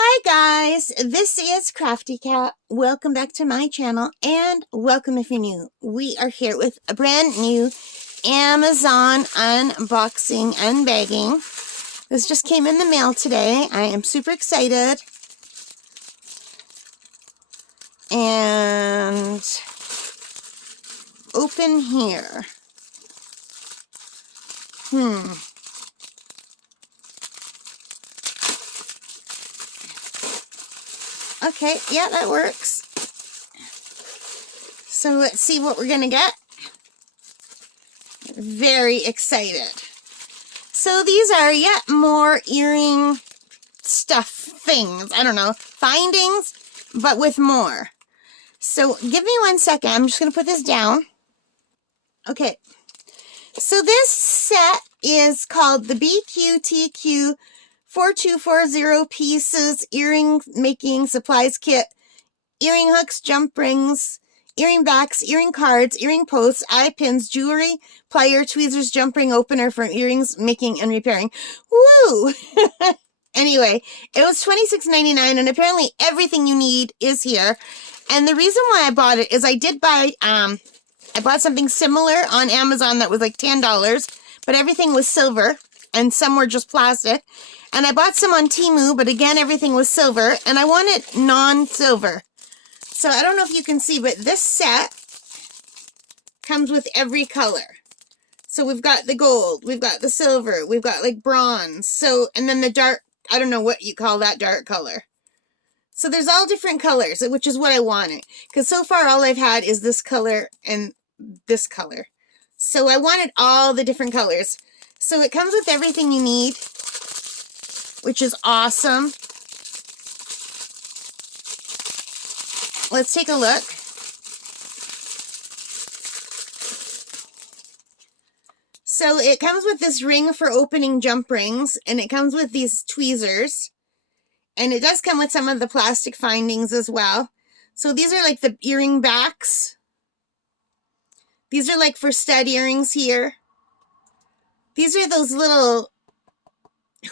Hi guys, this is Crafty Cat. Welcome back to my channel and welcome if you're new. We are here with a brand new Amazon unboxing, unbagging. This just came in the mail today. I am super excited. And open here. Okay, yeah, that works. So let's see what we're gonna get. Very excited. So these are yet more earring stuff things. I don't know, findings, but with more. So give me 1 second. I'm just gonna put this down. Okay. So this set is called the BQTQ 4240 pieces earring making supplies kit. Earring hooks, jump rings, earring backs, earring cards, earring posts, eye pins, jewelry, plier, tweezers, jump ring opener for earrings making and repairing. Woo! Anyway, it was $26.99 and apparently everything you need is here. And the reason why I bought it is I did buy, I bought something similar on Amazon that was like $10, but everything was silver and some were just plastic. And I bought some on Temu, but again, everything was silver and I wanted non-silver. So I don't know if you can see, but this set comes with every color. So we've got the gold, we've got the silver, we've got like bronze. So, and then the dark, I don't know what you call that dark color. So there's all different colors, which is what I wanted. Because so far all I've had is this color and this color. So I wanted all the different colors. So it comes with everything you need, which is awesome. Let's take a look. So it comes with this ring for opening jump rings, and it comes with these tweezers. And it does come with some of the plastic findings as well. So these are like the earring backs. These are like for stud earrings here. These are those little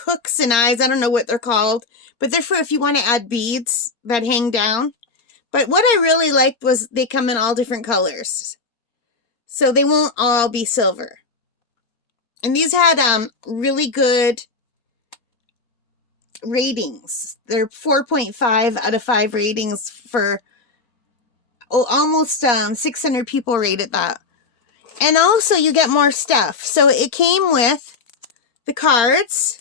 hooks and eyes. I don't know what they're called, but they're for if you want to add beads that hang down. But what I really liked was they come in all different colors. So they won't all be silver. And these had really good ratings. They're 4.5 out of 5 ratings for almost 600 people rated that. And also you get more stuff. So it came with the cards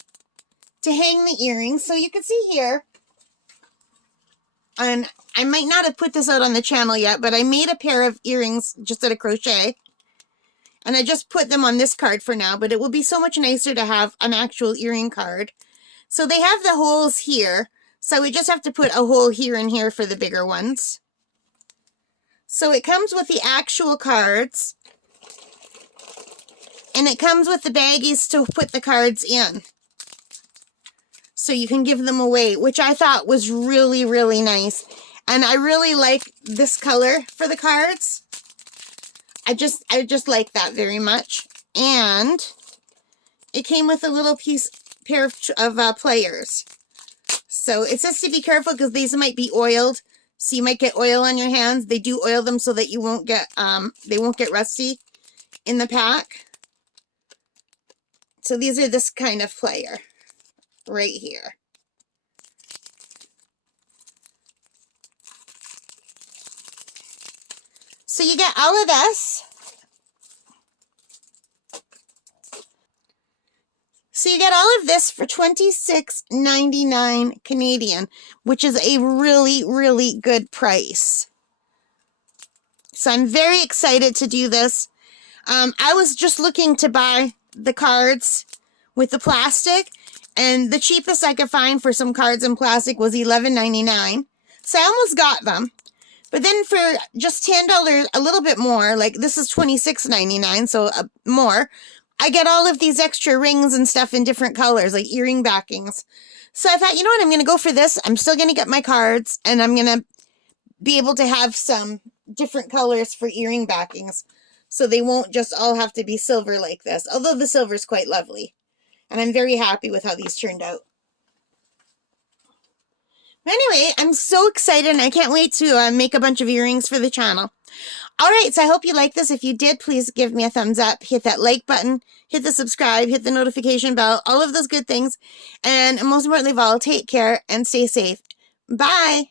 to hang the earrings. So you can see here, and I might not have put this out on the channel yet, but I made a pair of earrings just at a crochet. And I just put them on this card for now, but it will be so much nicer to have an actual earring card. So they have the holes here. So we just have to put a hole here and here for the bigger ones. So it comes with the actual cards. And it comes with the baggies to put the cards in. So you can give them away, which I thought was really, really nice. And I really like this color for the cards. I just like that very much. And it came with a little pair of pliers. So it says to be careful because these might be oiled. So you might get oil on your hands. They do oil them so that you won't get they won't get rusty in the pack. So these are this kind of plier right here. So you get all of this. So you get all of this for $26.99 Canadian, which is a really, really good price. So I'm very excited to do this. I was just looking to buy the cards with the plastic, and the cheapest I could find for some cards in plastic was $11.99. So I almost got them. But then for just $10, a little bit more, like this is $26.99, so more, I get all of these extra rings and stuff in different colors, like earring backings. So I thought, you know what, I'm going to go for this. I'm still going to get my cards, and I'm going to be able to have some different colors for earring backings. So they won't just all have to be silver like this, although the silver is quite lovely. And I'm very happy with how these turned out. Anyway, I'm so excited and I can't wait to make a bunch of earrings for the channel. All right, so I hope you like this. If you did, please give me a thumbs up, hit that like button, hit the subscribe, hit the notification bell, all of those good things. And most importantly of all, take care and stay safe. Bye.